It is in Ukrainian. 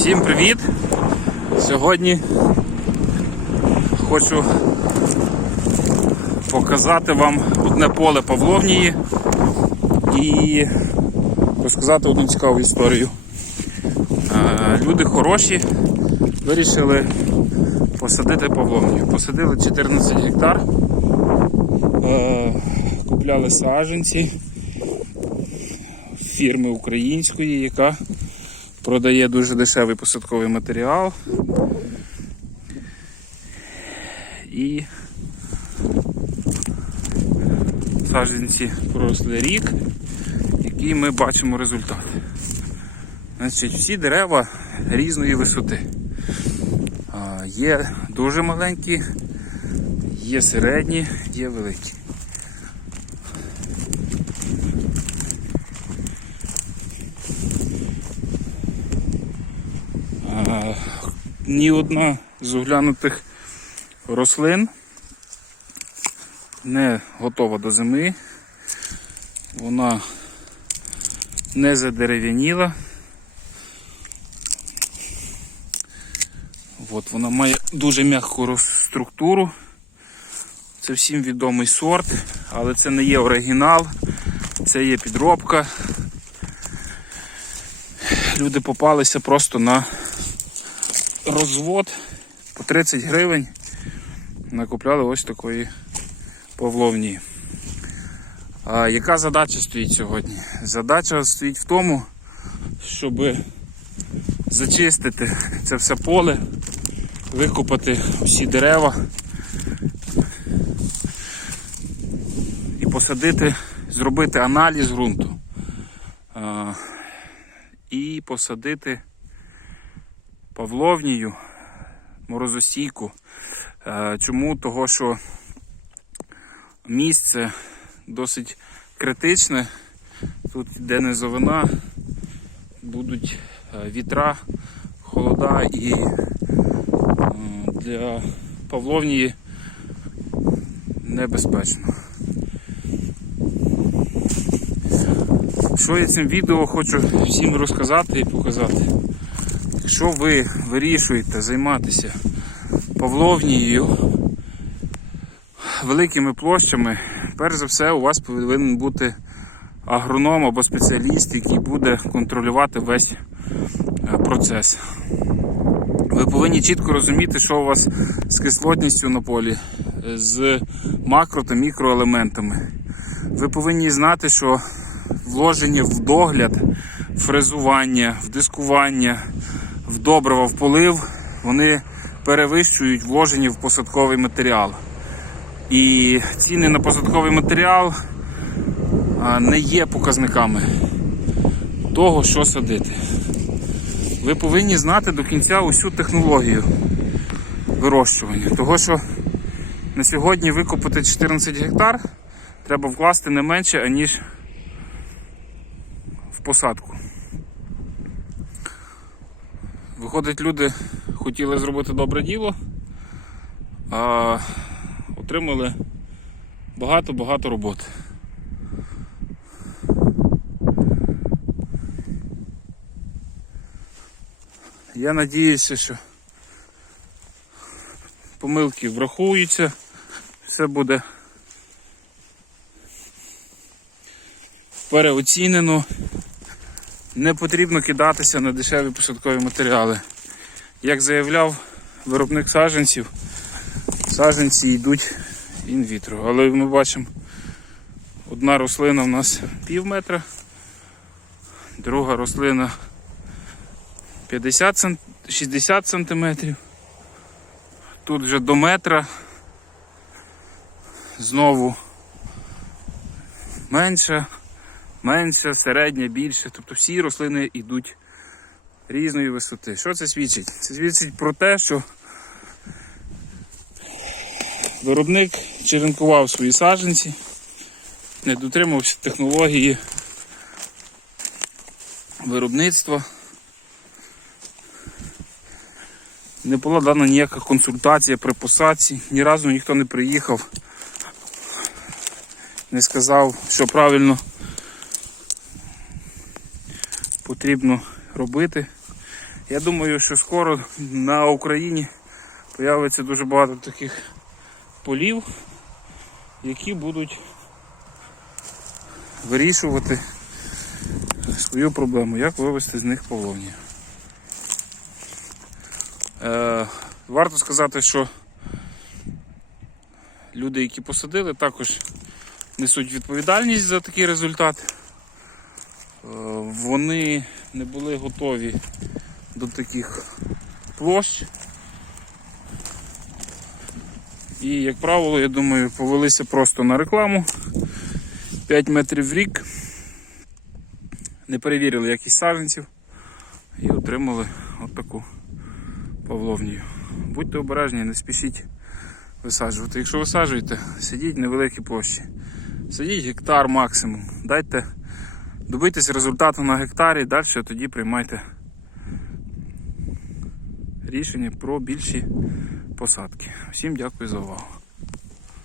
Всім привіт! Сьогодні хочу показати вам одне поле Павловнії і розказати одну цікаву історію. Е, Люди хороші вирішили посадити Павловнію. Посадили 14 гектар, е, купляли саджанці фірми української, яка продає дуже дешевий посадковий матеріал. І саджанці проросли рік, який ми бачимо результат. Значить, всі дерева різної висоти. Є дуже маленькі, є середні, є великі. Ні одна з оглянутих рослин не готова до зими. Вона не задерев'яніла. От, вона має дуже м'яку структуру. Це всім відомий сорт, але це не є оригінал, це є підробка. Люди попалися просто на розвод по 30 гривень. Накупляли ось такої павловні. А яка задача стоїть сьогодні? Задача стоїть в тому, щоб зачистити це все поле, викопати всі дерева і посадити, зробити аналіз ґрунту. І посадити павловнію, морозостійку. Е, Чому? Того, що місце досить критичне. Тут йде низовина, будуть е, вітра, холода і для павловнії небезпечно. Що я цим відео хочу всім розказати і показати. Якщо ви вирішуєте займатися павловнією великими площами, перш за все у вас повинен бути агроном або спеціаліст, який буде контролювати весь е, процес. Ви повинні чітко розуміти, що у вас з кислотністю на полі, е, з макро та мікроелементами. Ви повинні знати, що вложення в догляд, фрезування, в дискування, в добрива, в полив, вони перевищують вложення в посадковий матеріал. І ціни на посадковий матеріал не є показниками того, що садити. Ви повинні знати до кінця усю технологію вирощування. Того, що на сьогодні викопати 14 гектар треба вкласти не менше, аніж в посадку. Виходить, люди хотіли зробити добре діло, а отримали багато-багато роботи. Я надіюся, що помилки врахуються, все буде переоцінено. Не потрібно кидатися на дешеві посадкові матеріали. Як заявляв виробник саджанців, саджанці йдуть інвітро. Але ми бачимо, одна рослина у нас пів метра, друга рослина 50 см, 60 сантиметрів. Тут вже до метра. Знову менша, менша, середня, більше. Тобто всі рослини йдуть різної висоти. Що це свідчить? Це свідчить про те, що виробник черенкував свої саджанці, не дотримався технології виробництва. Не була дана ніяка консультація при посадці, ні разу ніхто не приїхав, не сказав, що правильно потрібно робити. Я думаю, що скоро на Україні появиться дуже багато таких полів, які будуть вирішувати свою проблему, як вивести з них павловнію. Е, варто сказати, що люди, які посадили, також несуть відповідальність за такий результат. Е, вони не були готові до таких площ. І, як правило, я думаю, повелися просто на рекламу 5 метрів в рік, не перевірили якість саджанців і отримали отаку павловнію. Будьте обережні, не спішіть висаджувати. Якщо висаджуєте, сидіть в невеликій площі. Сидіть гектар максимум. Дайте добитись результату на гектарі, далі тоді приймайте рішення про більші посадки. Всім дякую за увагу.